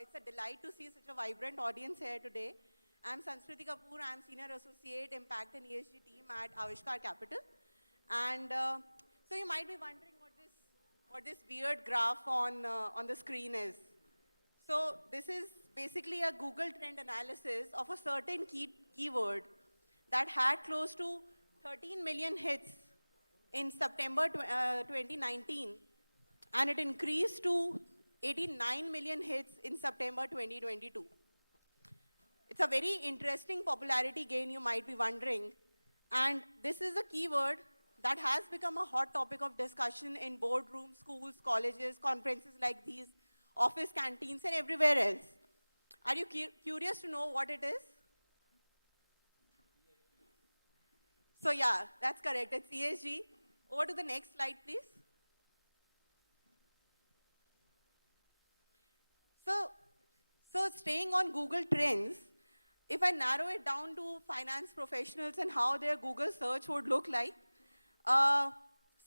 it's a delight to see such a vibrant audience here today. I'm Sanskriti Kapoor. I'm Senior Associate Impact and ESG team at Aavishkaar Capital. And so you might be wondering what this weird graph on the screen is. So this is basically a Google trend analysis of a certain keyword that had close to 13 million hits in September 2019, and it increased to 89 million hits in September 2022. It's a very interesting popularity gain, you might be wondering. And this is a keyword that has become a hot topic of discussion in boardrooms, schools, colleges, conferences like these, office canteens, and everywhere else. Are you curious to know what it is? So yeah, that's correct. It's ESG. Over to the next slide, please. So staying on Google Trends, if I narrow it down to finance professionals and how their Google search would look like,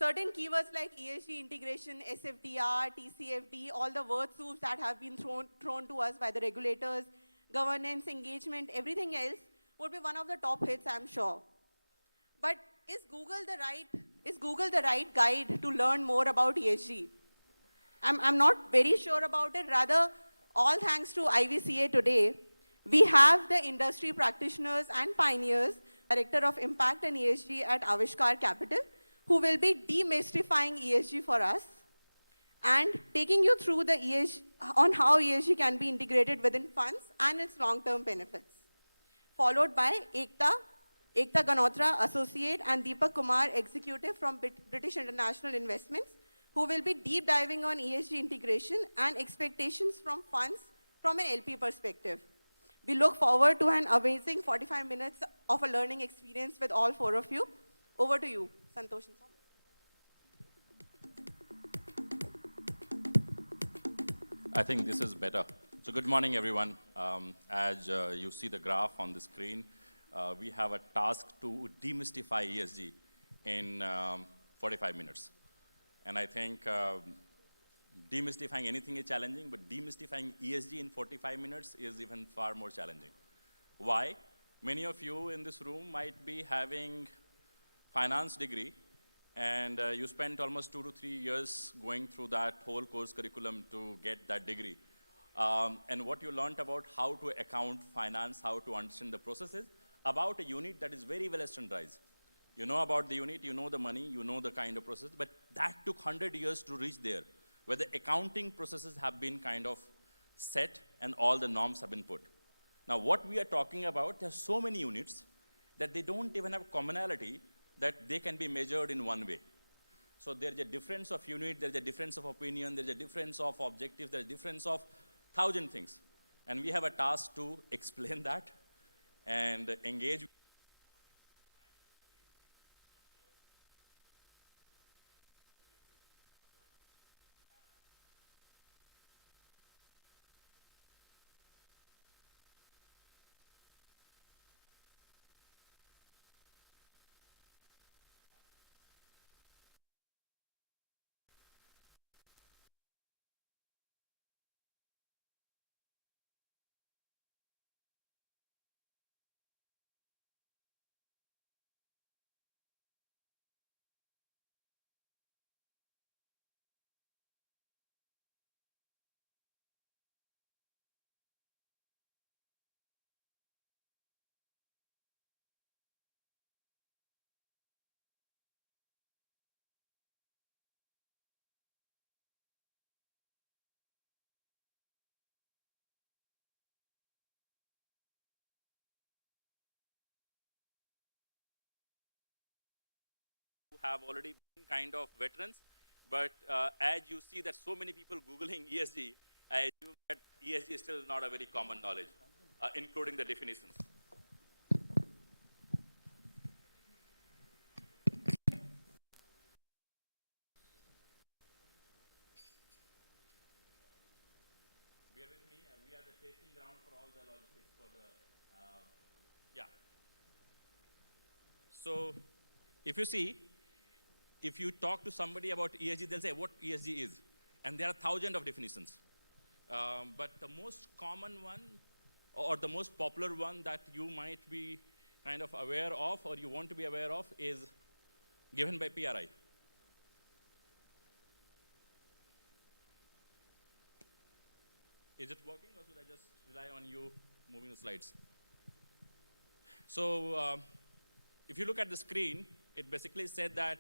certain keywords like ESG integration, SFDR, TCFD, all the word soups that have been thrown to us by the regulators, governance, engagement, everything else would be one of the top hits, I'm sure. But is Google the right guide to learn more about ESG? I'm not very sure about it. Rather, all thanks to IVCA today, we have the industry practitioners and pioneers, Director of Impact and ESG at Aavishkaar Capital, who will be demystifying ESG for us and taking you through the ESG, on how ESG can be integrated within funds and its long-term benefits. Followed by Ekta Ganotra, Associate, and Deepak Kumar, Executive from British International Investments, who will be deep diving on ESG integration and expectations from funds from an LP perspective. We look forward to an amazing 45 minutes of a learning experience with all four of you. Over to you, Santosh and Sowmya. I think this is better. So good morning, everyone. As you see the graph on the screen, we have a task to demystify ESG in 45 minutes. And I think demystifying anything is challenging, but demystifying ESG in 45 minutes is even far more challenging. Why? Many of you in this room might be having finance degree, and you spent almost 2 to 3 years going through that whole course curriculum to get that degree. And what you learned about how to account finance, how to understand the processes, about a unit that is very well standardized. You know about the unit, you know the money, you know the kind of process, but that took 100 years to reach there, where the accounting processes have been kind of set and all the norms have been put. Now what we are talking about, there are so many units that they don't even have commonality that they can be measured in one way. So there's a difference of unit, there's a difference of opinion, there's a difference of objectives, there's a difference of 1,000 things. And we have a task to explain that and engage. Have already been kind of veterans, but as you see that so many people Googling ESG, I assume that ESG is still not a very common knowledge, including the definitions. Bear with me, we are the testing ground for all the logistics for the, yeah. So if you see, if you talk to somebody about ESG, they'll say what ESG is. And there are thousands of definitions. But the most common one, or the most popular one that you might be kind of aware of, or you want to be aware of, is given by PRI. Is it working, or should I just rely on you moving the slides? So if you look at the screen, it basically said that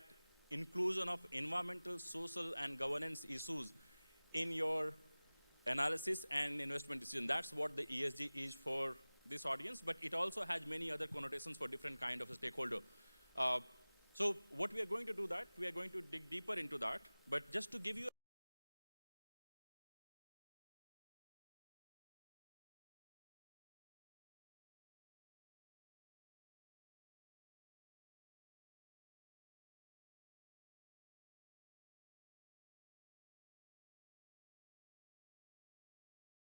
inclusion of environmental, social, and governance issues in your analysis and investment decision. That's what the ESG is for this audience, but it also has many other connotations for different kind of a stakeholder. So what we are going to do that, we are going to dig deeper into that, but just to give you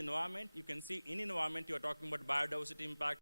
environment, you can see in environment, you are talking about biodiversity impact,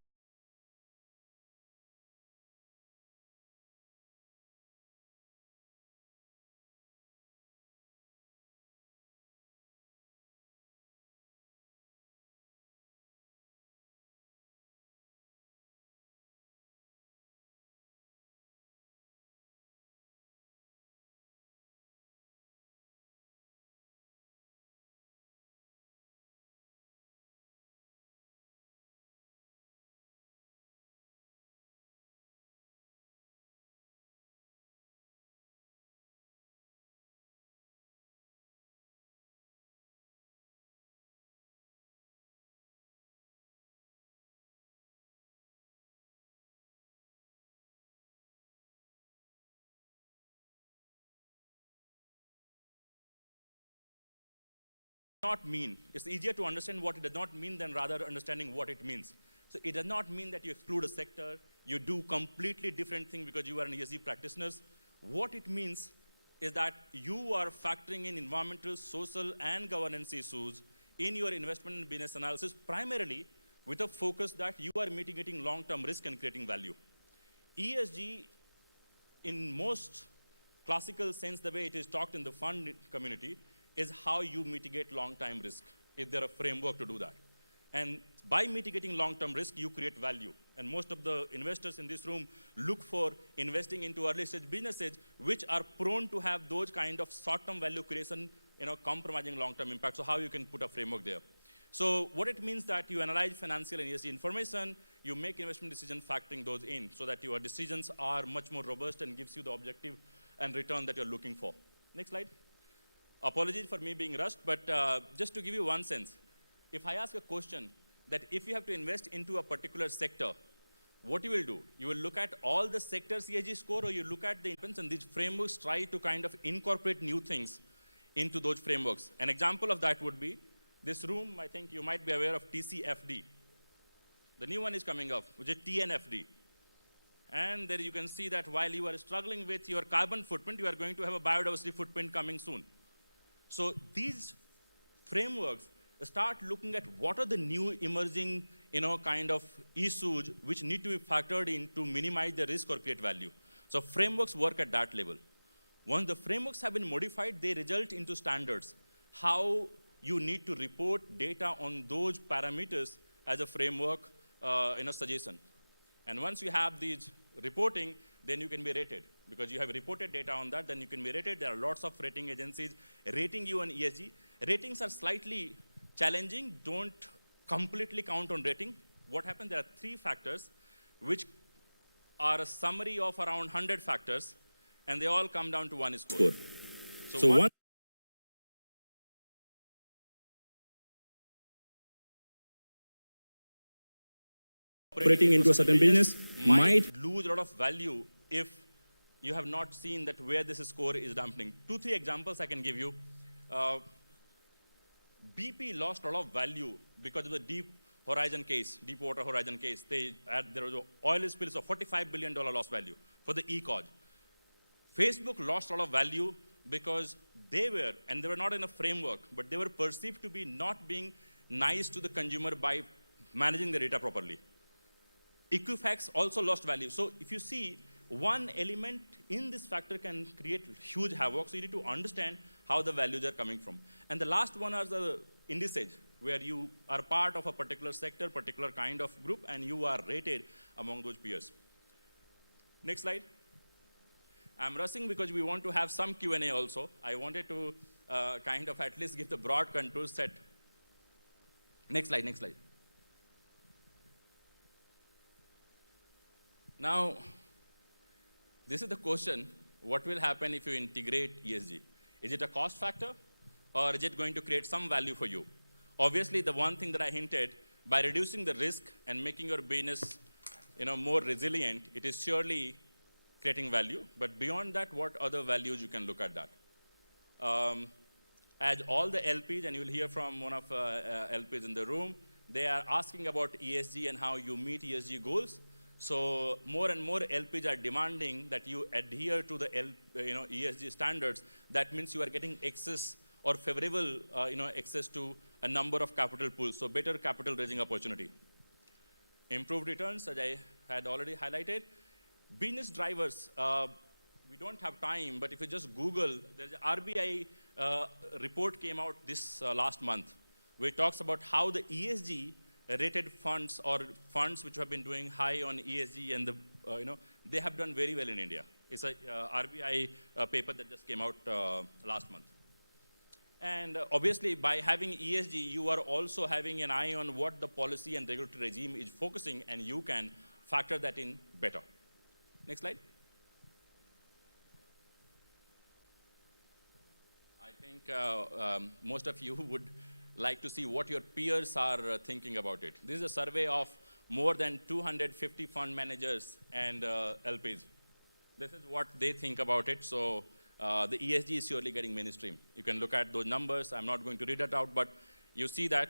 not mean. It's easier to understand what it does not mean than rather understanding what it means. So it does not mean that you exclude a sector, you do completely different thing because you are an ESG practitioner. What it means is that you are factoring in environmental, social, and governance issues in your investment and business analysis, primarily with a focus that you are mitigating long-term risk and creating value. ESG, in most classical sense, the way it is talked in the fund community, is how you mitigate long-term risk. Is there a framework to do that? And by mitigating long-term risk, you create value. And most of the investors in this room look for investing into early-stage businesses which are prone to have those kind of short-term value creation, compromising long-term impact. So how you can put a framework there? So what it means that you analyze financial and ESG information, you make investment decisions factoring those in so that your decisions are much more robust and gives you the objective and return that you're looking for. Next slide. Apologies for me being rushed, but just to give you one sense, if I ask a question that if you have to invest into a particular sector, what you will do? You will look at all the sectors ESG score, or you look at the events, and these frameworks try to kind of incorporate new things into those frameworks. An example of that would be this room. I think you might be aware of TCFD. The new one is coming up, which is TNFD. And there you can see that while you are struggling with your carbon footprint, you are going to have a biodiversity footprint coming soon. So these frameworks start looking at what are the new emerging, kind of issues which need to be factored in to minimize the risk or create value. So frameworks work at that level. Once the frameworks have been modified, they result into standards. How you need to report data on those parameters as a framework, suggestion. And once you have these reporting, then you can be rated. Because you have reported data on that, then you can be rated. There are lots of rating agencies rating you on ESG. Ratings are slightly challenging. Don't completely count on rating. What happens? There are 3 factors which are a summary of around 100 factors, and they all come down to one score. So one operating into a certain business might lose a lot of value if you have not seen that where this score is dampening. 2-3 examples I can give you. BP lost a lot of value because of the Deepwater Horizon case. There was oil spills of $45 billion lost value for the ECOG. Facebook lost a lot of value because they were not in a framework, but they were perceived to be not being nice to the consumer by managing the data properly. Equifax also lost value. So if you see, one element in this factor can create huge havoc, so you need to understand how the values are coming from. And the last one are the indices. where you are part of a particular sector, particular kind of group, and you are rated among those peers. Next slide. I'm rushing because we want to have some Q&A also. I wanted to kind of at least give the broad contour set. Next slide, next slide. Now, this is the question, what will happen if you integrate ESG? Is it a cost factor, or is it going to create some value for you? Obviously, the one thing that I hinted, by reducing the risk and making your business more resilient, it is surely creating value. But beyond that, what other values you can look at that? As all the LPs, and you'll hear from one of LPs in the room, they are asking about ESG and how you meet ESG goals. So more and more LPs are demanding that you adhere to the ESG standards. That means you are getting access or favorable access to a number of capital pools, so better capital raising opportunity. Improved returns, as I had already highlighted. Business drivers, we don't have time, but if you just Google, there's an RBI report came out this last month, which talks about how the ESG rated funds or funds which have been doing high on ESG and they have done very well in India. It's a RBI paper that just came out last month. And obviously, by having ESG, you are also having an eye on what the policy and regulatory regime is focusing, and you can factor that in better. Next slide. I think most of you would like to see what your peers are thinking about it. This is a survey of more than 250 fund managers and LPs. This is what they think about it. So the ESG is surely getting mainstream. You can look at those numbers. I'm not going to read it out, but you see that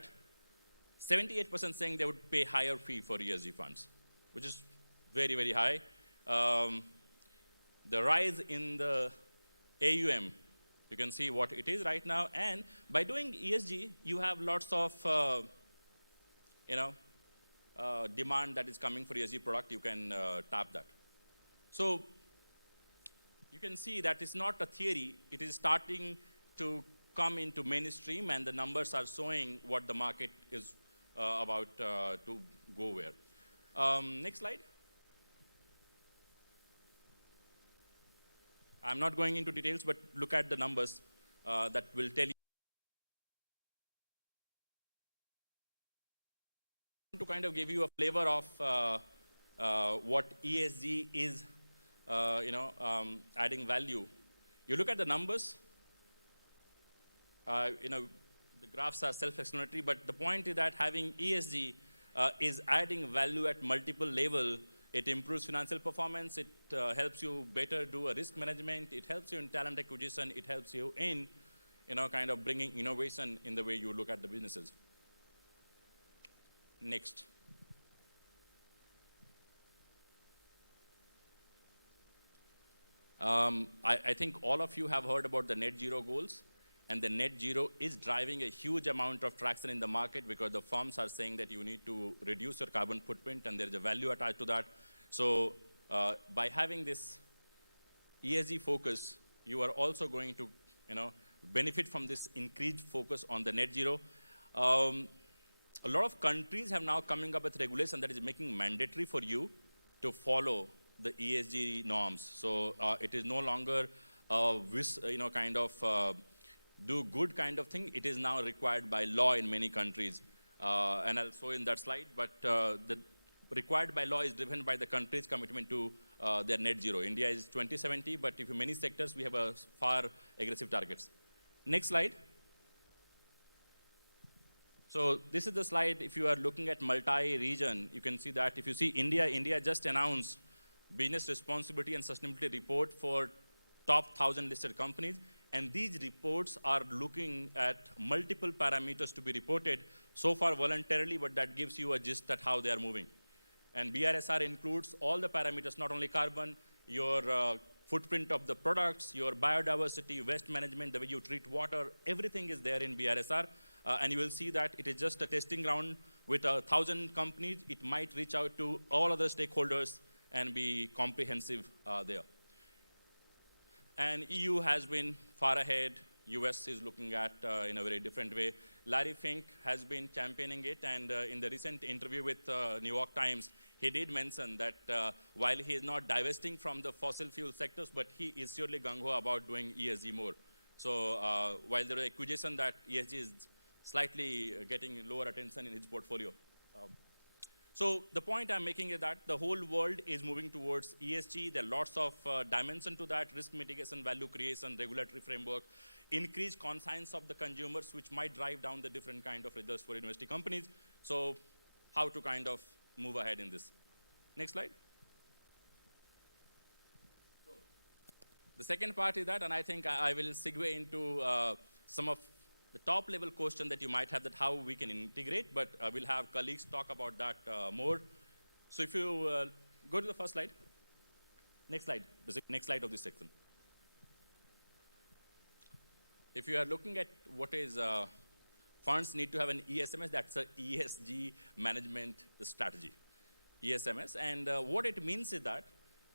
78% saying they would pay higher fee for ESG funds, which is very, very high. The rise in the AUM, you can see what it is right now. And by doing ESG, you have lots of demand that is coming for ESG product. You can tap that. So you can see that it's not a theory. It is starting to come into mainstream, and the numbers are showing what the market is about to go where. Next slide. I'm not going into details, but look at the numbers that will tell you. To kind of give you a flavor of what ESG is, adding value. You look at the numbers. The graphs are self-explanatory, but the point is that having ESG is adding value at multiple levels. It improves financial performance. It helps you better do a risk management. It helps you in talent acquisition. It helps you in, kind of bringing innovation in the way you look at the businesses. Next. I think all of you have heard about the net zero goals, and the net zero is driving a huge amount of traction in the market because the firms are saying that you need to reduce your carbon footprint, and there's a value attached to that. So by having this ESG focus, you are also going to benefit from this increased focus on the net zero. A lot of countries have now coming up with regulation that is making mandatory for you to follow the ESG norms. So it is no longer kind of do good kind of thing. It is now required by law in many countries. And I'll show in that slide, but the required by law is driven by the country's commitment to their net zero. India is 2070, but if in many sectors, we have a far aggressive targets. Next slide. So this is the slide. If you are looking at multi-region, you can see that if you see India just announced business responsibility and sustainability report for top 1,000 listed companies. And these reports are looking at multiple parameters to be reported, so far voluntarily, but that gives you a gist at how they are moving. And BRSR includes all the parameters, not only carbon, your footprint of the products, your biodiversity, waste management, the way you treat water, everything is there in BRSR. And you will see that it is just a testing ground with 1,000 companies. It might reach out to all other stakeholders and be comprehensive there. And EU has been far ahead. US is looking at in a very different way. Larry Fink has been championing it, and in the recent interview with New York Times, he did mention that while he is not divesting from the fossil fuel sectors, but he is surely gung-ho about doing ESG more. So while there is accusation that ESG is slightly getting lower attention in his portfolio. So the point I'm making is that the whole world is moving towards ESG. There are lots of dimension to that: risk mitigation, value creation, regulatory framework, increased conscience of the consumers, which might drive down the different kind of results for university companies. So how to kind of move ahead in this. Next slide. So the second part is that, and I think I will segue into some of the top level question that you might have, that how we can integrate, but we'll have colleagues talk about that more. So if you go to the first slide, next slide of this section. If you are looking at what is funds need to have an ESMS, that's a ESG management strategy, ESMS. And what it means is that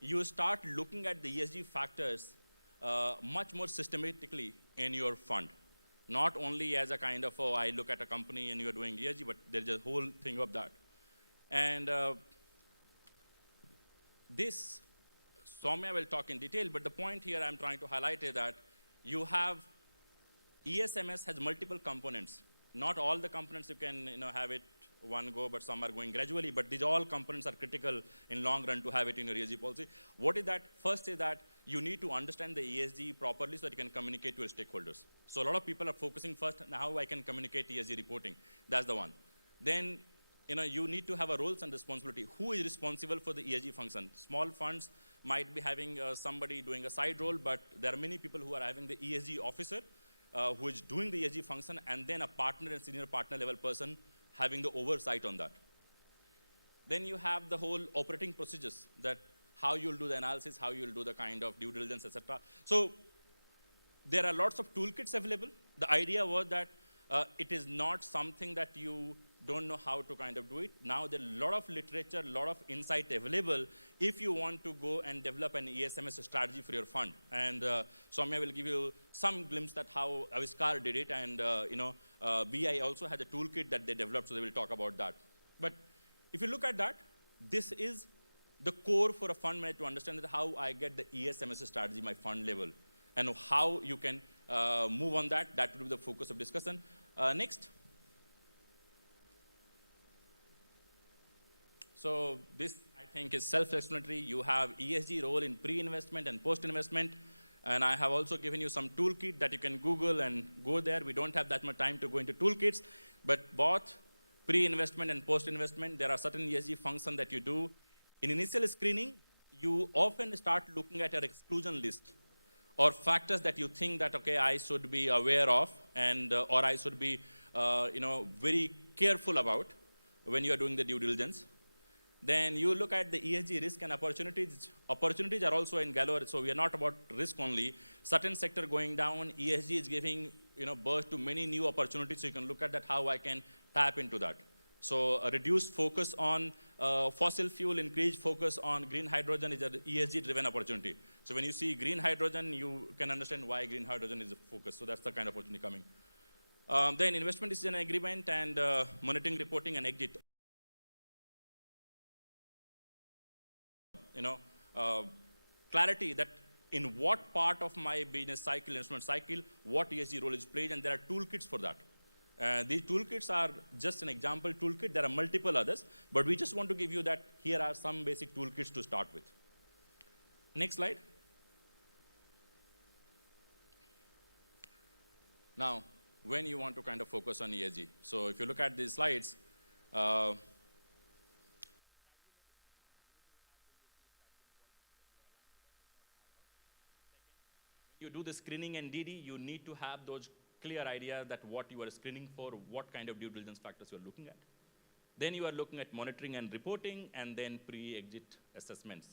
you start looking at the ESG factors much more systematically in your fund. Not only as a kind of, oh, I look at a company and you're doing ESG, but there's a whole thing of that. And this, Sowmya will talk in detail, but the point here I'm trying to highlight is that you have, ESMS has multiple components. Not all the components you can have it one go, but some are going gradually, but these all components are critical in long run to have it in your ESG policy. What is that? First is that you need to understand the ESG properly so that you can communicate to your stakeholders. So a lot of people are focusing first on how I can communicate ESG reporting. That's the one. Then you need to have a roles and responsibility. Who is responsible for the ESG function? Small funds might be having somebody doing a side role, but there are many people who are having the ESG officer who is doing the ESG function, and then a partner and senior partner level person having the oversight on that. Then you have the whole operating procedures, that how you'll do the analysis, how you'll do the kind of due diligence, etc. So there are lots of toolkits available. The idea was that it is not something that you don't know how to kind of do it. Now there are a lot of literature, a lot of insight available if you want to go and develop an ESMS strategy for your fund. And Sowmya will give you some glimpse at how Aavishkaar did it, and BI also had a toolkit that they developed, so they will talk about that. But if you look at that, this is the core for a fund manager to understand that how I get the ESMS strategy, my fund level, and how you can move on that. That will be the focus of discussion. Next. So this, I think, is self-explanatory. You have ESG role in pre-investment and post-investment. And I have also given you some toolkit that you can Google and go there. We don't have that much time to go into toolkits. But both pre-investment and post-investment, there are certain ESG functions that you do. In initial screening, you often start looking at your exclusion list or factors that you think that, okay, I should be aware of, and or I should be very careful about when you are doing the due diligence. Then you look at the ESG risk and opportunities. Opportunities are also in galore, so we are not about risk only. Certain sector going down, ESG is giving birth to many new opportunities, so you can look at that, how I can tap into that. So a reduced focus on fossil fuel, increased focus on green hydrogen is an ESG-driven opportunity. So when you see green hydrogen, you can understand why green hydrogen is a focus. So that's the kind of opportunity coming. Then investment decision agreement and monitoring, reporting, and exit. Clarity that in what part of my business cycle, investment cycle, what ESG role is played, and there are toolkits for that. These toolkits are just an example toolkit. There are multiple others, but we just want to give you that here are some basic toolkits to start with. Next slide. Now, when you want to kind of focus on ESG. So if you look at these slides, you do the screening and DD, you need to have those clear ideas that what you are screening for, what kind of due diligence factors you are looking at. Then you are looking at monitoring and reporting, and then pre-exit assessments.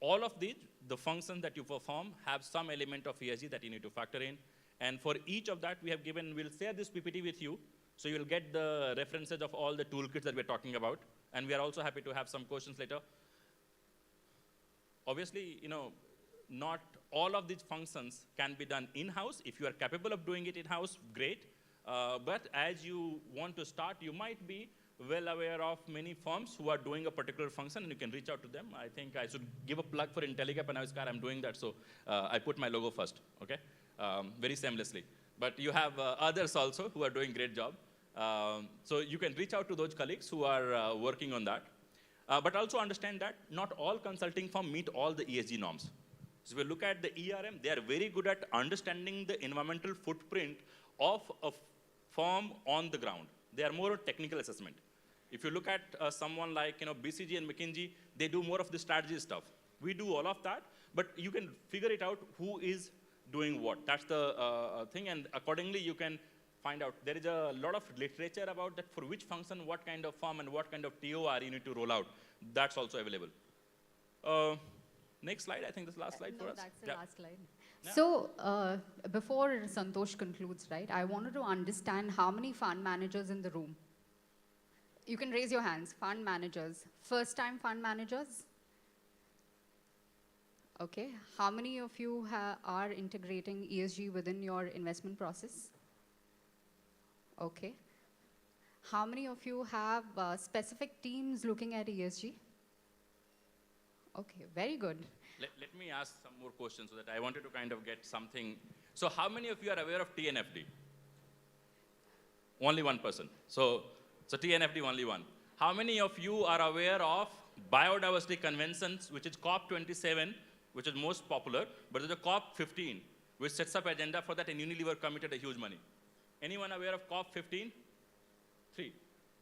All of these, the functions that you perform, have some element of ESG that you need to factor in. And for each of that, we have given, we'll share this PPT with you, so you'll get the references of all the toolkits that we're talking about. And we are also happy to have some questions later. Obviously, not all of these functions can be done in-house. If you are capable of doing it in-house, great. But as you want to start, you might be well aware of many firms who are doing a particular function, and you can reach out to them. I think I should give a plug for Intellecap and Aavishkaar. I'm doing that, so I put my logo first, okay? Very seamlessly. But you have others also who are doing great job. So you can reach out to those colleagues who are working on that. But also understand that not all consulting firms meet all the ESG norms. So if you look at the ERM, they are very good at understanding the environmental footprint of a firm on the ground. They are more a technical assessment. If you look at someone like BCG and McKinsey, they do more of the strategy stuff. We do all of that, but you can figure it out who is doing what. That's the thing, and accordingly you can find out. There is a lot of literature about that for which function, what kind of firm and what kind of TOR you need to roll out. That's also available. Next slide, I think this last slide for us. That's the last slide. Yeah. So before Santosh concludes, right, I wanted to understand how many fund managers in the room. You can raise your hands, fund managers. First-time fund managers? Okay. How many of you are integrating ESG within your investment process? Okay. How many of you have specific teams looking at ESG? Okay, very good. Let me ask some more questions so that I wanted to kind of get something. So how many of you are aware of TNFD? Only one person. So TNFD, only one. How many of you are aware of biodiversity conventions, which is COP27, which is most popular, but there's a COP15, which sets up agenda for that, and Unilever committed a huge money. Anyone aware of COP15? 3.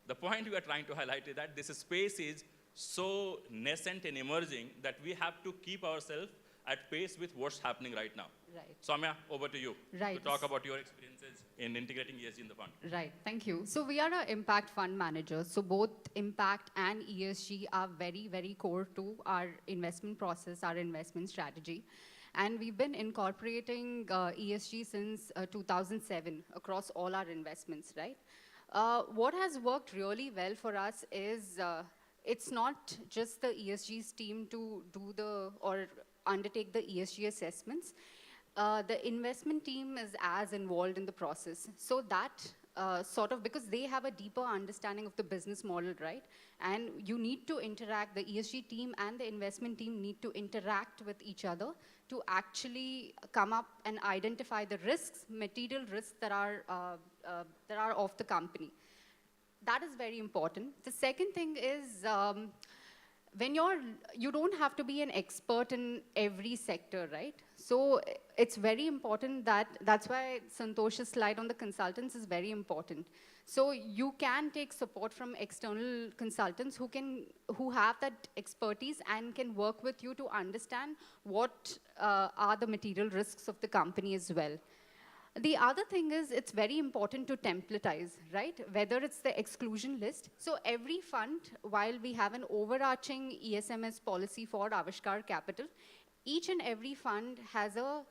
The point we are trying to highlight is that this space is so nascent and emerging that we have to keep ourselves at pace with what's happening right now. Right. Sowmya, over to you to talk about your experiences in integrating ESG in the fund. Right, thank you. So we are an impact fund manager. So both impact and ESG are very, very core to our investment process, our investment strategy. And we've been incorporating ESG since 2007 across all our investments, right? What has worked really well for us is it's not just the ESG's team to do or undertake the ESG assessments. The investment team is as involved in the process. So that because they have a deeper understanding of the business model, right? And you need to interact, the ESG team and the investment team need to interact with each other to actually come up and identify the risks, material risks that are of the company. That is very important. The second thing is when you don't have to be an expert in every sector, right? So it's very important that's why Santosh's slide on the consultants is very important. So you can take support from external consultants who have that expertise and can work with you to understand what are the material risks of the company as well. The other thing is it's very important to templatize, right? Whether it's the exclusion list. So every fund, while we have an overarching ESMS policy for Aavishkaar Capital, each and every fund has a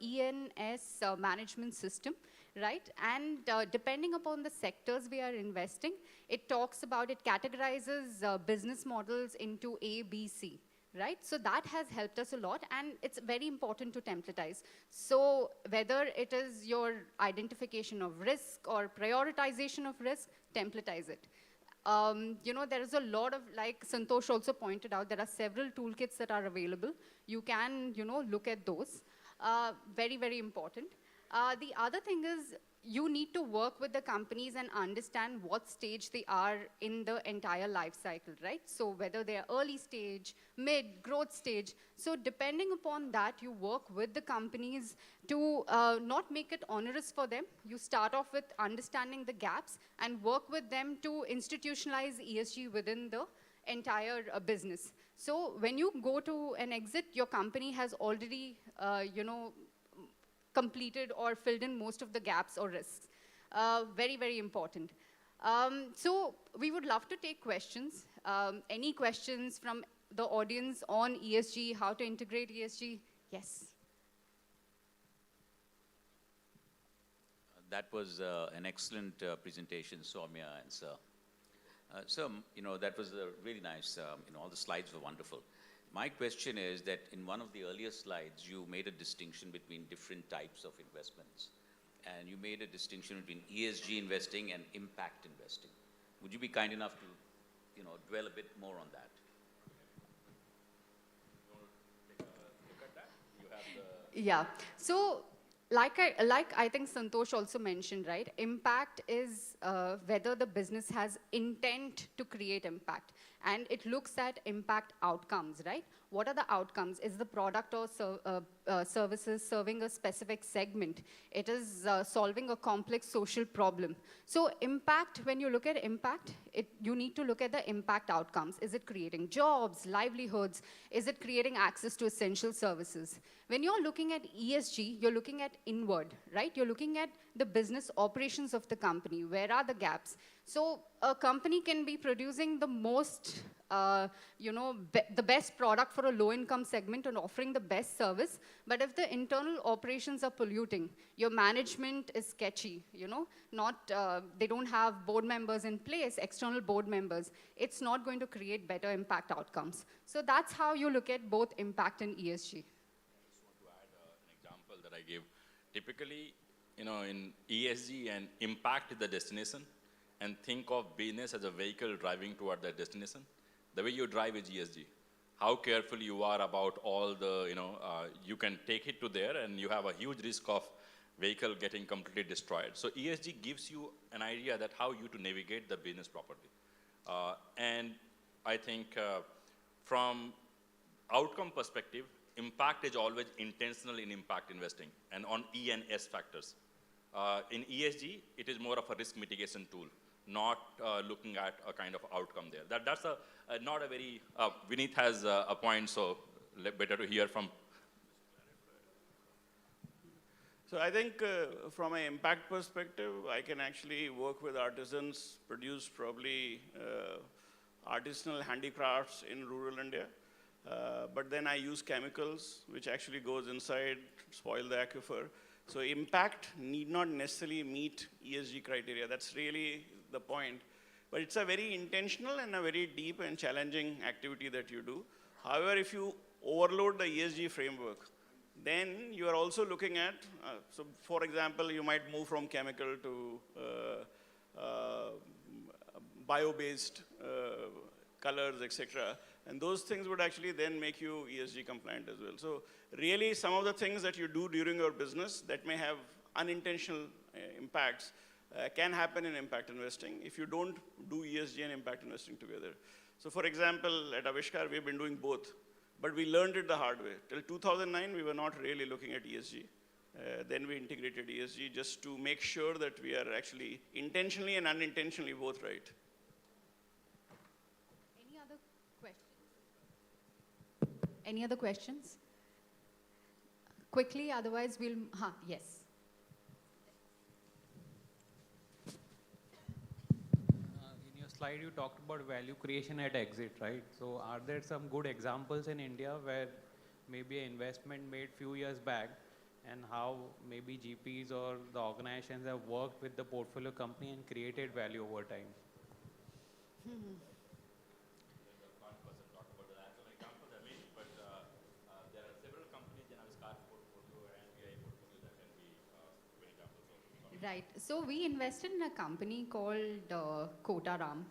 ENS management system, right? And depending upon the sectors we are investing, it categorizes business models into A, B, C. Right? So that has helped us a lot, and it's very important to templatize. So whether it is your identification of risk or prioritization of risk, templatize it. There is a lot of, like Santosh also pointed out, there are several toolkits that are available. You can, look at those. Very, very important. The other thing is you need to work with the companies and understand what stage they are in the entire life cycle, right? So whether they are early stage, mid, growth stage. So depending upon that, you work with the companies to not make it onerous for them. You start off with understanding the gaps and work with them to institutionalize ESG within the entire business. So when you go to an exit, your company has already, completed or filled in most of the gaps or risks. Very, very important. So we would love to take questions. Any questions from the audience on ESG, how to integrate ESG? Yes. That was an excellent presentation, Sowmya and Sir. So, that was really nice. All the slides were wonderful. My question is that in one of the earlier slides, you made a distinction between different types of investments. and you made a distinction between ESG investing and impact investing. Would you be kind enough to, dwell a bit more on that? Yeah. So, like I think Santosh also mentioned, right? Impact is whether the business has intent to create impact, and it looks at impact outcomes, right? What are the outcomes? Is the product or services serving a specific segment? It is solving a complex social problem. So impact, when you look at impact, you need to look at the impact outcomes. Is it creating jobs, livelihoods? Is it creating access to essential services? When you're looking at ESG, you're looking at inward, right? You're looking at the business operations of the company. Where are the gaps? So a company can be producing the most, the best product for a low-income segment and offering the best service, but if the internal operations are polluting, your management is sketchy, they don't have board members in place, external board members, it's not going to create better impact outcomes. So that's how you look at both impact and ESG. An example that I give. Typically, in ESG and impact is the destination, and think of business as a vehicle driving toward that destination. The way you drive is ESG. How careful you are about all the, you can take it to there and you have a huge risk of vehicle getting completely destroyed. So ESG gives you an idea that how you to navigate the business properly. And I think from outcome perspective, impact is always intentional in impact investing and on E and S factors. In ESG, it is more of a risk mitigation tool, not looking at a kind of outcome there. That's not a very, Vineet has a point, so better to hear from. So I think from an impact perspective, I can actually work with artisans, produce probably artisanal handicrafts in rural India. But then I use chemicals, which actually goes inside, spoil the aquifer. So impact need not necessarily meet ESG criteria. That's really the point. But it's a very intentional and a very deep and challenging activity that you do. However, if you overload the ESG framework, then you are also looking at, so for example, you might move from chemical to bio-based colors, etc. And those things would actually then make you ESG compliant as well. So really, some of the things that you do during your business that may have unintentional impacts can happen in impact investing if you don't do ESG and impact investing together. So for example, at Aavishkaar, we've been doing both, but we learned it the hard way. Till 2009, we were not really looking at ESG. Then we integrated ESG just to make sure that we are actually intentionally and unintentionally both right. Any other questions? Any other questions? Quickly, otherwise we'll, yes. In your slide, you talked about value creation at exit, right? So are there some good examples in India where maybe an investment made few years back and how maybe GPs or the organizations have worked with the portfolio company and created value over time? Right. So we invested in a company called Kotaram,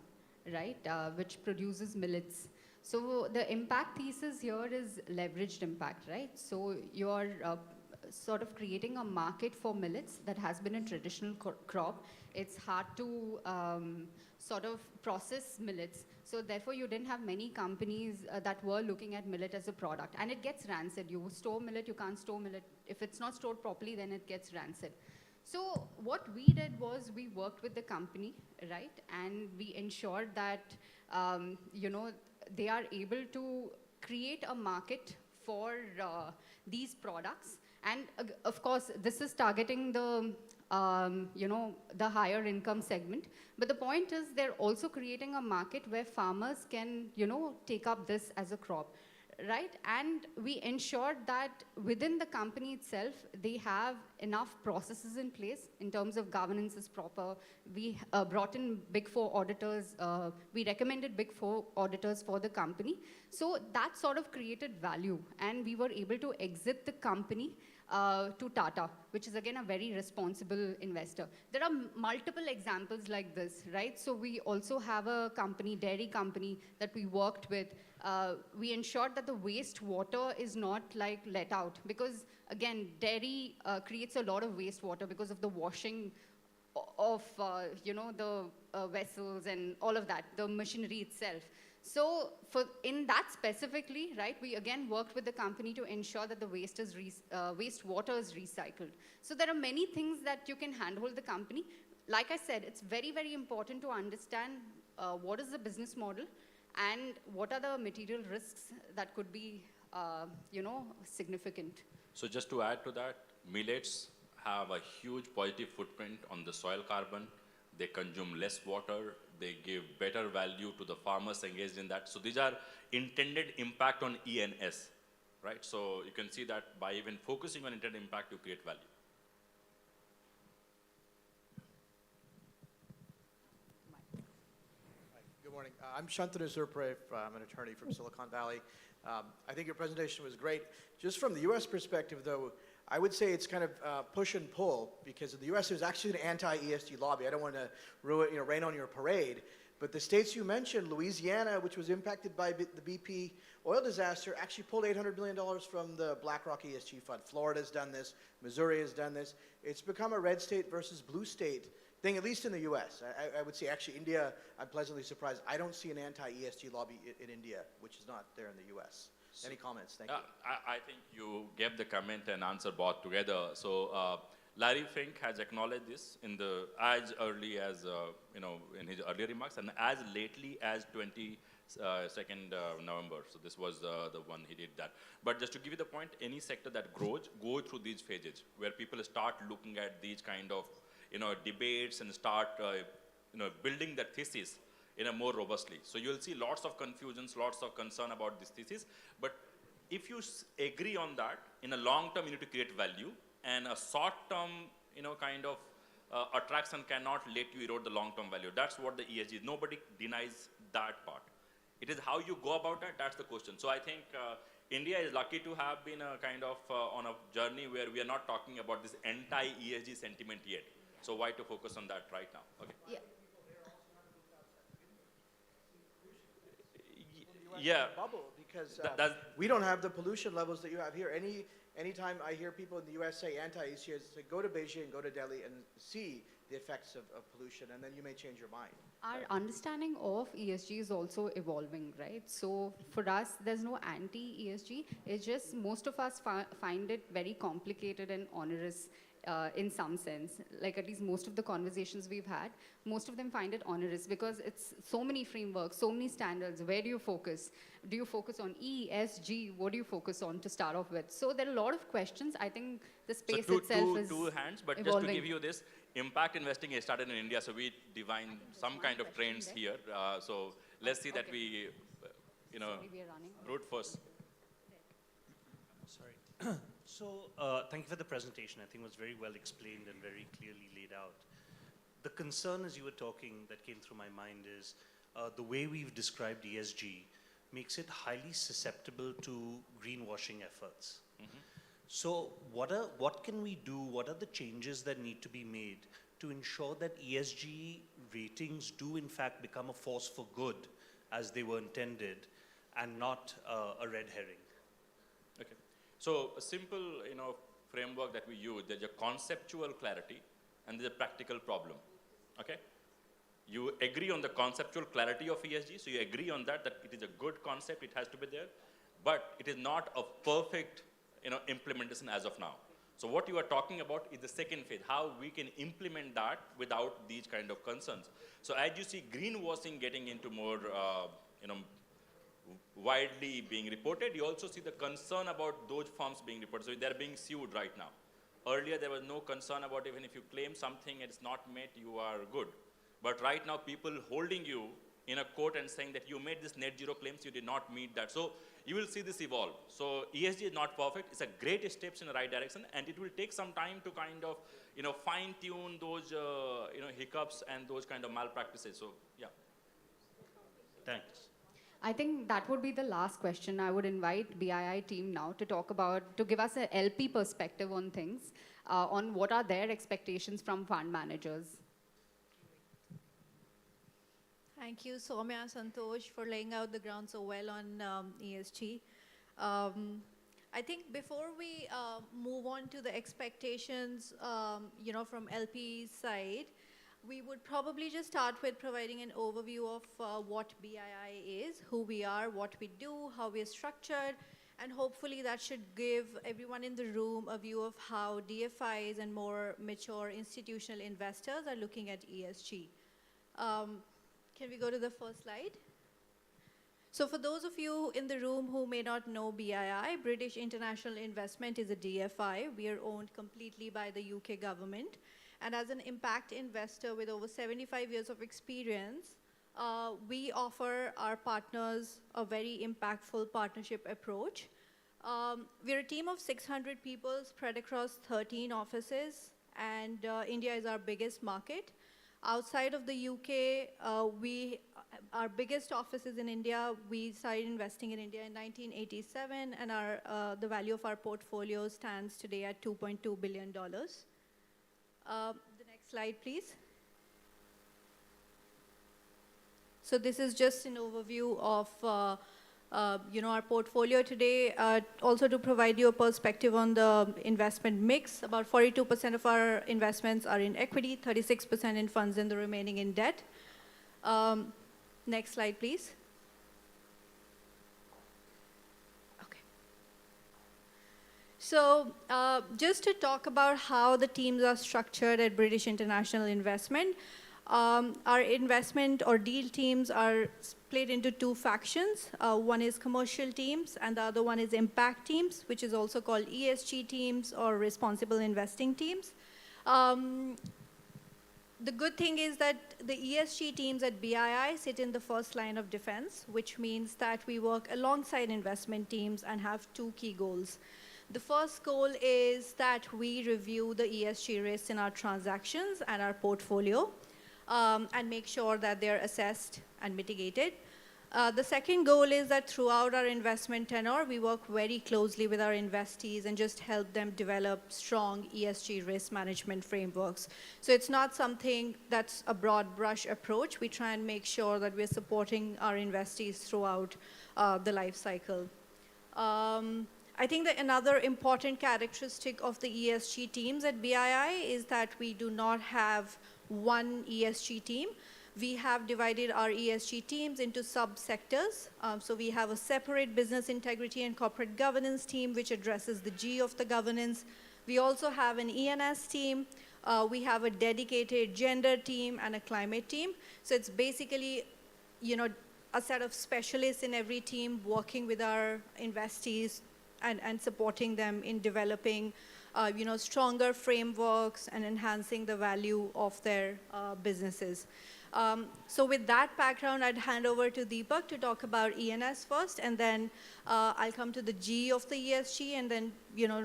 right, which produces millets. So the impact thesis here is leveraged impact, right? So you're sort of creating a market for millets that has been a traditional crop. It's hard to sort of process millets. So therefore, you didn't have many companies that were looking at millet as a product. And it gets rancid. You store millet, you can't store millet. If it's not stored properly, then it gets rancid. So what we did was we worked with the company, right? And we ensured that, they are able to create a market for these products. And of course, this is targeting the, the higher income segment. But the point is they're also creating a market where farmers can, take up this as a crop, right? And we ensured that within the company itself, they have enough processes in place in terms of governance is proper. We brought in Big Four auditors. We recommended Big Four auditors for the company. So that sort of created value. And we were able to exit the company to Tata, which is again a very responsible investor. There are multiple examples like this, right? So we also have a company, dairy company, that we worked with. We ensured that the wastewater is not like let out, because again, dairy creates a lot of wastewater because of the washing of the vessels and all of that, the machinery itself. So in that specifically, right, we again worked with the company to ensure that the wastewater is recycled. So there are many things that you can handhold the company. Like I said, it's very, very important to understand what is the business model and what are the material risks that could be, significant. So just to add to that, millets have a huge positive footprint on the soil carbon. They consume less water. They give better value to the farmers engaged in that. So these are intended impact on E&S, right? So you can see that by even focusing on intended impact, you create value. Good morning. I'm Shantanu Surpre. I'm an attorney from Silicon Valley. I think your presentation was great. Just from the U.S. perspective, though, I would say it's kind of push and pull, because in the U.S. there's actually an anti-ESG lobby. I don't want to rain on your parade, but the states you mentioned, Louisiana, which was impacted by the BP oil disaster, actually pulled $800 million from the BlackRock ESG fund. Florida's done this. Missouri has done this. It's become a red state versus blue state thing, at least in the U.S. I would say, actually, India, I'm pleasantly surprised. I don't see an anti-ESG lobby in India, which is not there in the U.S. Any comments? Thank you. I think you gave the comment and answer both together. So Larry Fink has acknowledged this in as early as, in his earlier remarks, and as lately as 22nd November. So this was the one he did that. But just to give you the point, any sector that grows, go through these phases where people start looking at these kind of, debates and start, building their thesis in a more robustly. So you'll see lots of confusions, lots of concern about this thesis. But if you agree on that, in a long term, you need to create value, and a short term, kind of attraction cannot let you erode the long term value. That's what the ESG is. Nobody denies that part. It is how you go about it, that's the question. So I think India is lucky to have been a kind of on a journey where we are not talking about this anti-ESG sentiment yet. So why to focus on that right now? Okay. Yeah. Yeah. Bubble, because we don't have the pollution levels that you have here. Anytime I hear people in the U.S. say anti-ESG, it's like, go to Beijing, go to Delhi, and see the effects of pollution, and then you may change your mind. Our understanding of ESG is also evolving, right? So for us, there's no anti-ESG. It's just most of us find it very complicated and onerous in some sense. Like, at least most of the conversations we've had, most of them find it onerous because it's so many frameworks, so many standards. Where do you focus? Do you focus on ESG? What do you focus on to start off with? So there are a lot of questions. I think the space itself is two hands, but evolving. just to give you this, impact investing has started in India, so we divine some kind of trends here. So let's see that we, Sorry, we are running. root first. Sorry. So thank you for the presentation. I think it was very well explained and very clearly laid out. The concern, as you were talking, that came through my mind is the way we've described ESG makes it highly susceptible to greenwashing efforts. Mm-hmm. So what can we do? What are the changes that need to be made to ensure that ESG ratings do in fact become a force for good as they were intended and not a red herring? Okay. So a simple, framework that we use, there's a conceptual clarity and there's a practical problem. Okay? You agree on the conceptual clarity of ESG, so you agree on that it is a good concept, it has to be there, but it is not a perfect, implementation as of now. So what you are talking about is the second phase, how we can implement that without these kind of concerns. So as you see greenwashing getting into more, widely being reported, you also see the concern about those firms being reported. So they're being sued right now. Earlier, there was no concern about even if you claim something and it's not met, you are good. But right now, people holding you in a court and saying that you made this net zero claims, you did not meet that. So you will see this evolve. So ESG is not perfect. It's a great steps in the right direction, and it will take some time to kind of, fine tune those, hiccups and those kind of malpractices. So yeah. Thanks. I think that would be the last question. I would invite BII team now to talk about, to give us an LP perspective on things, on what are their expectations from fund managers. Thank you, Sowmya, Santosh, for laying out the ground so well on ESG. I think before we move on to the expectations, from LP's side, we would probably just start with providing an overview of what BII is, who we are, what we do, how we are structured, and hopefully that should give everyone in the room a view of how DFIs and more mature institutional investors are looking at ESG. Can we go to the first slide? So for those of you in the room who may not know BII, British International Investment is a DFI. We are owned completely by the UK government. And as an impact investor with over 75 years of experience, we offer our partners a very impactful partnership approach. We're a team of 600 people spread across 13 offices, and India is our biggest market. Outside of the UK, our biggest office is in India. We started investing in India in 1987, and the value of our portfolio stands today at $2.2 billion. The next slide, please. So this is just an overview of our portfolio today. Also to provide you a perspective on the investment mix, about 42% of our investments are in equity, 36% in funds, and the remaining in debt. Next slide, please. So just to talk about how the teams are structured at British International Investment, our investment or deal teams are split into two factions. One is commercial teams, and the other one is impact teams, which is also called ESG teams or responsible investing teams. The good thing is that the ESG teams at BII sit in the first line of defense, which means that we work alongside investment teams and have two key goals. The first goal is that we review the ESG risks in our transactions and our portfolio and make sure that they're assessed and mitigated. The second goal is that throughout our investment tenure, we work very closely with our investees and just help them develop strong ESG risk management frameworks. So it's not something that's a broad brush approach. We try and make sure that we're supporting our investees throughout the life cycle. I think that another important characteristic of the ESG teams at BII is that we do not have one ESG team. We have divided our ESG teams into sub-sectors. So we have a separate business integrity and corporate governance team, which addresses the G of the governance. We also have an ENS team. We have a dedicated gender team and a climate team. So it's basically, a set of specialists in every team working with our investees and supporting them in developing stronger frameworks and enhancing the value of their businesses. So with that background, I'd hand over to Deepak to talk about ENS first, and then I'll come to the G of the ESG, and then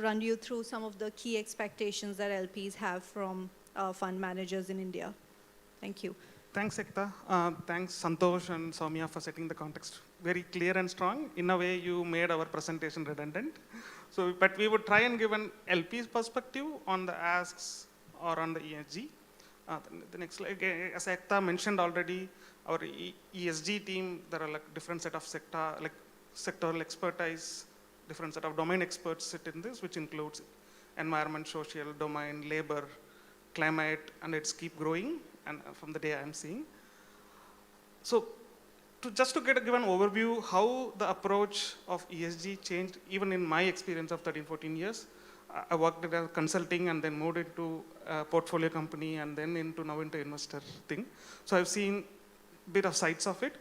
run you through some of the key expectations that LPs have from fund managers in India. Thank you. Thanks, Ekta. Thanks, Santosh and Sowmya, for setting the context very clear and strong. In a way, you made our presentation redundant. But we would try and give an LP's perspective on the asks or on the ESG. The next slide, as Ekta mentioned already, our ESG team, there are different set of sectoral expertise, different set of domain experts sit in this, which includes environment, social, domain, labor, climate, and it's keep growing. And from the day I'm seeing. So just to give an overview how the approach of ESG changed, even in my experience of 13, 14 years, I worked at a consulting and then moved into a portfolio company and then now into investor thing. So I've seen a bit of sides of it.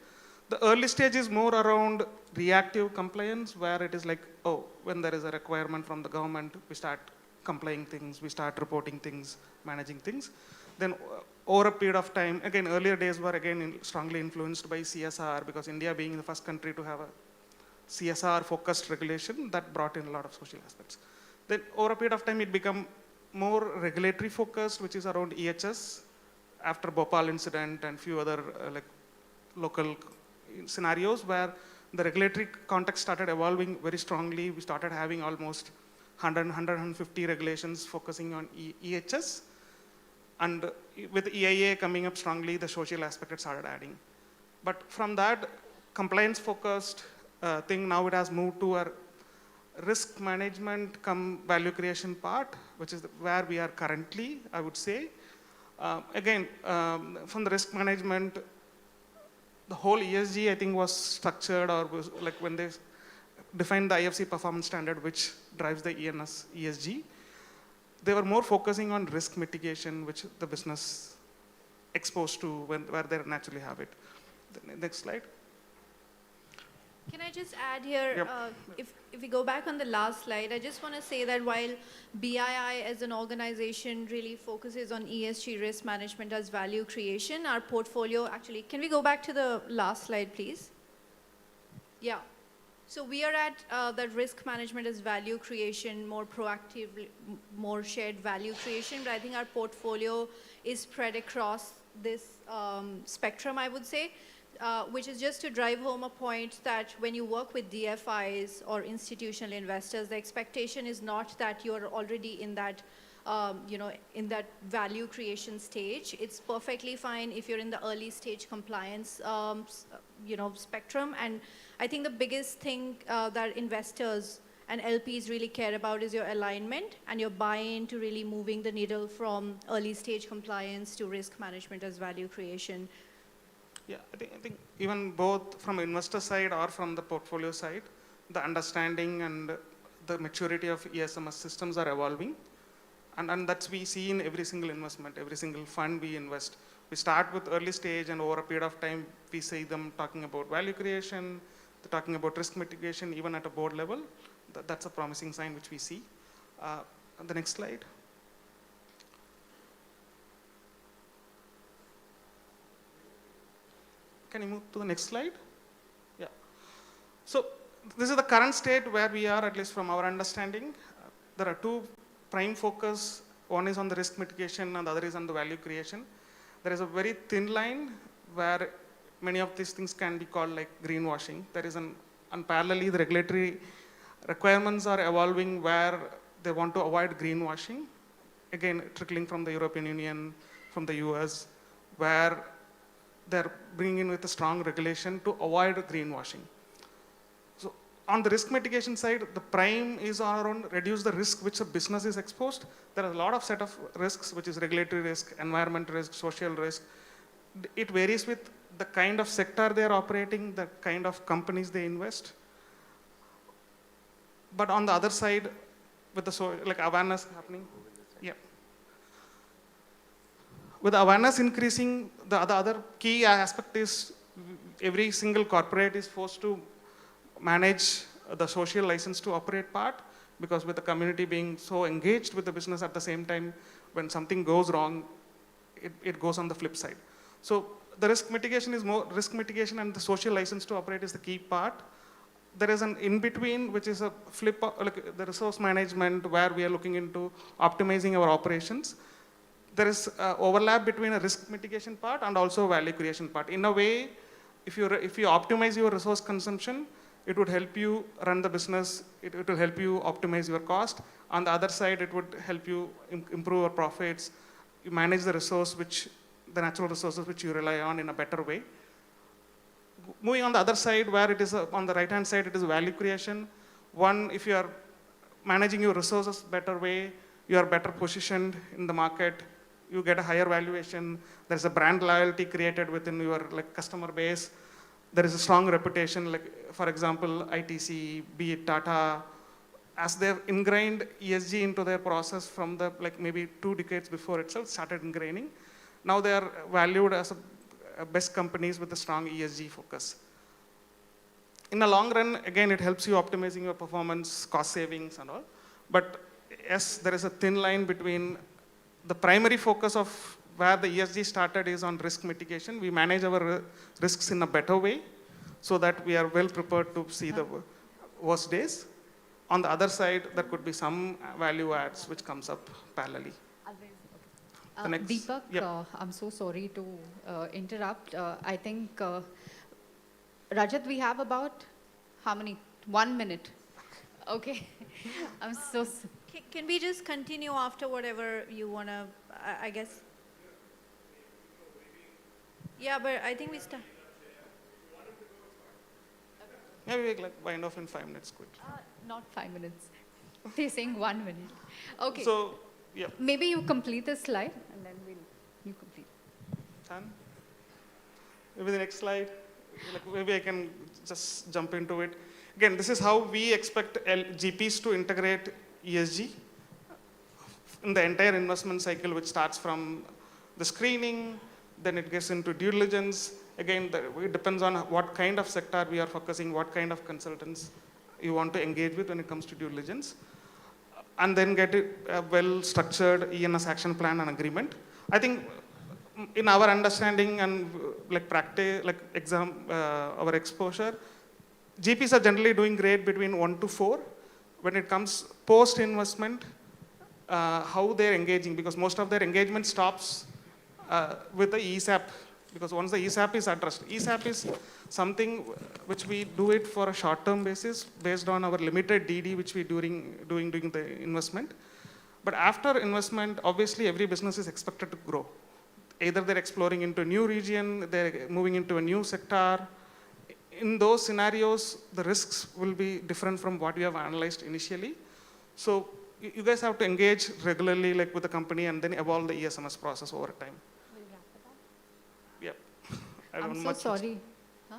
The early stage is more around reactive compliance, where it is like, when there is a requirement from the government, we start complying things, we start reporting things, managing things. Then over a period of time, again, earlier days were again strongly influenced by CSR, because India being the first country to have a CSR-focused regulation, that brought in a lot of social aspects. Then over a period of time, it became more regulatory focused, which is around EHS, after Bhopal incident and few other local scenarios where the regulatory context started evolving very strongly. We started having almost 150 regulations focusing on EHS. And with EIA coming up strongly, the social aspect started adding. But from that compliance-focused thing, now it has moved to a risk management come value creation part, which is where we are currently, I would say. Again, from the risk management, the whole ESG, I think, was structured, or was like when they defined the IFC performance standard, which drives the ESG, they were more focusing on risk mitigation, which the business exposed to where they naturally have it. The next slide. Can I just add here, Yep. if we go back on the last slide, I just want to say that while BII as an organization really focuses on ESG risk management as value creation, our portfolio actually, can we go back to the last slide, please? Yeah. So we are at that risk management as value creation, more proactive, more shared value creation, but I think our portfolio is spread across this spectrum, I would say. Which is just to drive home a point that when you work with DFIs or institutional investors, the expectation is not that you're already in that, in that value creation stage. It's perfectly fine if you're in the early stage compliance, spectrum. And I think the biggest thing that investors and LPs really care about is your alignment and your buy-in to really moving the needle from early stage compliance to risk management as value creation. Yeah, I think even both from investor side or from the portfolio side, the understanding and the maturity of ESMS systems are evolving. And that's we see in every single investment, every single fund we invest. We start with early stage, and over a period of time, we see them talking about value creation, they're talking about risk mitigation, even at a board level. That's a promising sign which we see. The next slide. Can you move to the next slide? Yeah. So this is the current state where we are, at least from our understanding. There are two prime focus. One is on the risk mitigation and the other is on the value creation. There is a very thin line where many of these things can be called like greenwashing. There is and parallelly, the regulatory requirements are evolving where they want to avoid greenwashing. Again, trickling from the European Union, from the US, where they're bringing in with a strong regulation to avoid greenwashing. So on the risk mitigation side, the prime is around reduce the risk which a business is exposed. There are a lot of set of risks, which is regulatory risk, environment risk, social risk. It varies with the kind of sector they're operating, the kind of companies they invest. But on the other side, with the like awareness happening, yeah. With awareness increasing, the other key aspect is every single corporate is forced to manage the social license to operate part, because with the community being so engaged with the business at the same time, when something goes wrong, it goes on the flip side. So the risk mitigation is more, risk mitigation and the social license to operate is the key part. There is an in-between, which is a flip, like the resource management, where we are looking into optimizing our operations. There is overlap between a risk mitigation part and also value creation part. In a way, if you optimize your resource consumption, it would help you run the business, it will help you optimize your cost. On the other side, it would help you improve your profits, you manage the resource, the natural resources which you rely on in a better way. Moving on the other side, where it is on the right-hand side, it is value creation. One, if you are managing your resources better way, you are better positioned in the market, you get a higher valuation, there's a brand loyalty created within your customer base, there is a strong reputation, like for example, ITC, be it Tata, as they've ingrained ESG into their process from the maybe 2 decades before itself, started ingraining. Now they are valued as best companies with a strong ESG focus. In the long run, again, it helps you optimizing your performance, cost savings and all. But yes, there is a thin line between the primary focus of where the ESG started is on risk mitigation. We manage our risks in a better way so that we are well prepared to see the worst days. On the other side, there could be some value adds which comes up parallelly. Deepak, yep. I'm so sorry to interrupt. I think Rajat, we have about how many? 1 minute. Okay. I'm so. Can we just continue after whatever you want to, I guess? Yeah, but I think we start. Yeah, we like wind off in 5 minutes quick. Not 5 minutes. They're saying 1 minute. Okay. So, yeah. Maybe you complete the slide and then you complete. Done. Maybe the next slide. Like maybe I can just jump into it. Again, this is how we expect GPs to integrate ESG in the entire investment cycle, which starts from the screening, then it gets into due diligence. Again, it depends on what kind of sector we are focusing, what kind of consultants you want to engage with when it comes to due diligence, and then get a well-structured ENS action plan and agreement. I think in our understanding and like practice, like our exposure, GPs are generally doing grade between 1 to 4. When it comes post-investment, how they're engaging, because most of their engagement stops with the ESAP, because once the ESAP is addressed, ESAP is something which we do it for a short-term basis based on our limited DD which we doing the investment. But after investment, obviously every business is expected to grow. Either they're exploring into a new region, they're moving into a new sector. In those scenarios, the risks will be different from what we have analyzed initially. So you guys have to engage regularly like with the company and then evolve the ESMS process over time. Yep. I'm so sorry. Huh?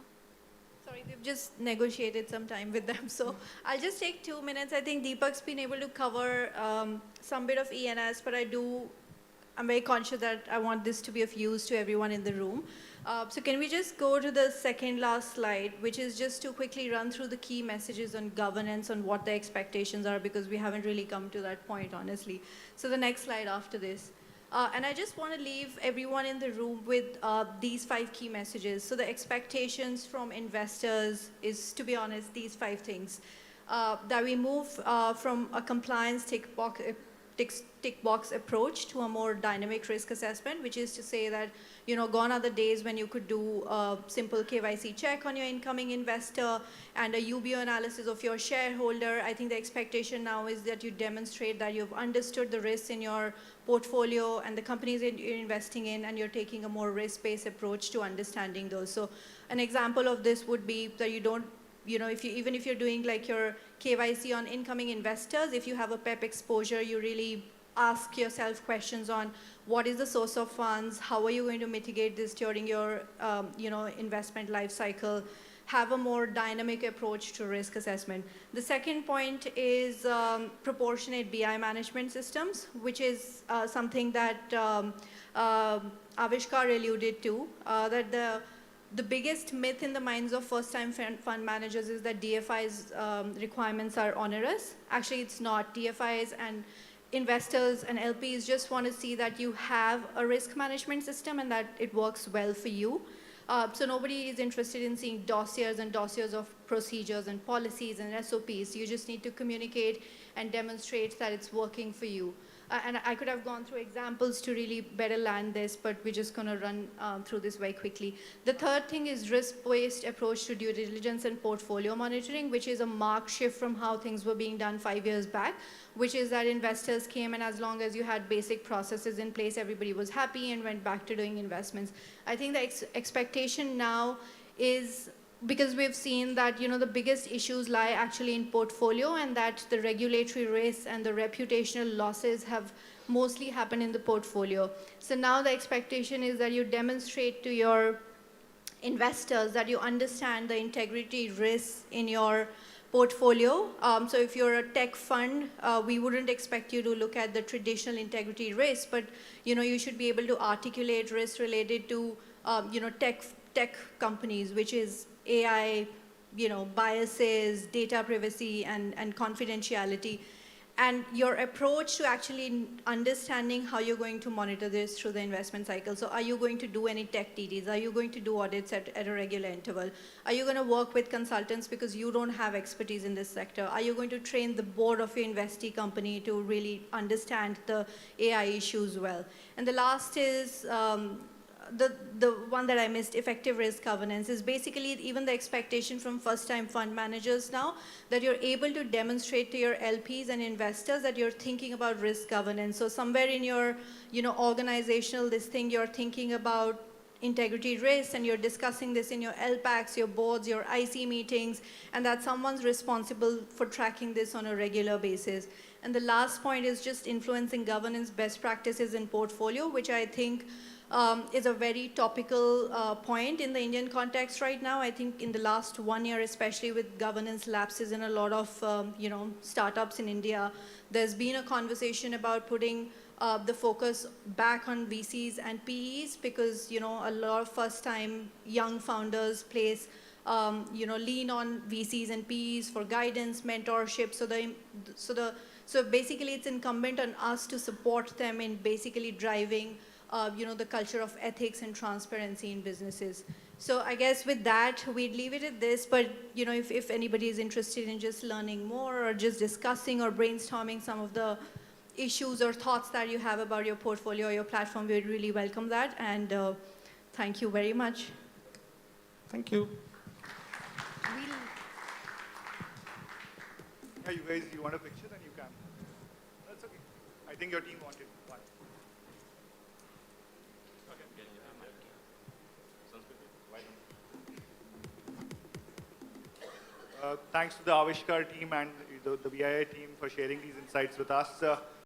Sorry, we've just negotiated some time with them. So I'll just take 2 minutes. I think Deepak's been able to cover some bit of ENS, but I'm very conscious that I want this to be of use to everyone in the room. So can we just go to the second last slide, which is just to quickly run through the key messages on governance, on what the expectations are, because we haven't really come to that point, honestly. So the next slide after this. And I just want to leave everyone in the room with these 5 key messages. So the expectations from investors is, to be honest, these 5 things. That we move from a compliance tick box approach to a more dynamic risk assessment, which is to say that, gone are the days when you could do a simple KYC check on your incoming investor and a UBO analysis of your shareholder. I think the expectation now is that you demonstrate that you've understood the risks in your portfolio and the companies you're investing in, and you're taking a more risk-based approach to understanding those. So an example of this would be that you don't, even if you're doing like your KYC on incoming investors, if you have a PEP exposure, you really ask yourself questions on what is the source of funds, how are you going to mitigate this during your investment life cycle, have a more dynamic approach to risk assessment. The second point is proportionate BI management systems, which is something that Aavishkaar alluded to, that the biggest myth in the minds of first-time fund managers is that DFI's requirements are onerous. Actually, it's not. DFIs and investors and LPs just want to see that you have a risk management system and that it works well for you. So nobody is interested in seeing dossiers and dossiers of procedures and policies and SOPs. You just need to communicate and demonstrate that it's working for you. And I could have gone through examples to really better land this, but we're just going to run through this very quickly. The third thing is risk-based approach to due diligence and portfolio monitoring, which is a marked shift from how things were being done 5 years back, which is that investors came, and as long as you had basic processes in place, everybody was happy and went back to doing investments. I think the expectation now is, because we've seen that the biggest issues lie actually in portfolio, and that the regulatory risks and the reputational losses have mostly happened in the portfolio. So now the expectation is that you demonstrate to your investors that you understand the integrity risks in your portfolio. So if you're a tech fund, we wouldn't expect you to look at the traditional integrity risks, but you should be able to articulate risks related to tech companies, which is AI, biases, data privacy, and confidentiality. And your approach to actually understanding how you're going to monitor this through the investment cycle. So are you going to do any tech DDs? Are you going to do audits at a regular interval? Are you going to work with consultants because you don't have expertise in this sector? Are you going to train the board of your investee company to really understand the AI issues well? And the last is the one that I missed, effective risk governance, is basically even the expectation from first-time fund managers now that you're able to demonstrate to your LPs and investors that you're thinking about risk governance. So somewhere in your, organizational this thing, you're thinking about integrity risks, and you're discussing this in your LPACs, your boards, your IC meetings, and that someone's responsible for tracking this on a regular basis. And the last point is just influencing governance best practices in portfolio, which I think is a very topical point in the Indian context right now. I think in the last 1 year, especially with governance lapses in a lot of startups in India, there's been a conversation about putting the focus back on VCs and PEs, because a lot of first-time young founders place lean on VCs and PEs for guidance, mentorship. So basically, it's incumbent on us to support them in basically driving the culture of ethics and transparency in businesses. So I guess with that, we'd leave it at this. But if anybody is interested in just learning more or just discussing or brainstorming some of the issues or thoughts that you have about your portfolio or your platform, we would really welcome that. And thank you very much. Thank you. Yeah, you guys, you want a picture, then you can. That's okay. I think your team wanted one. Okay. Can you have my sounds good. Why don't? Thanks to the Aavishkaar team and the BII team for sharing these insights with us.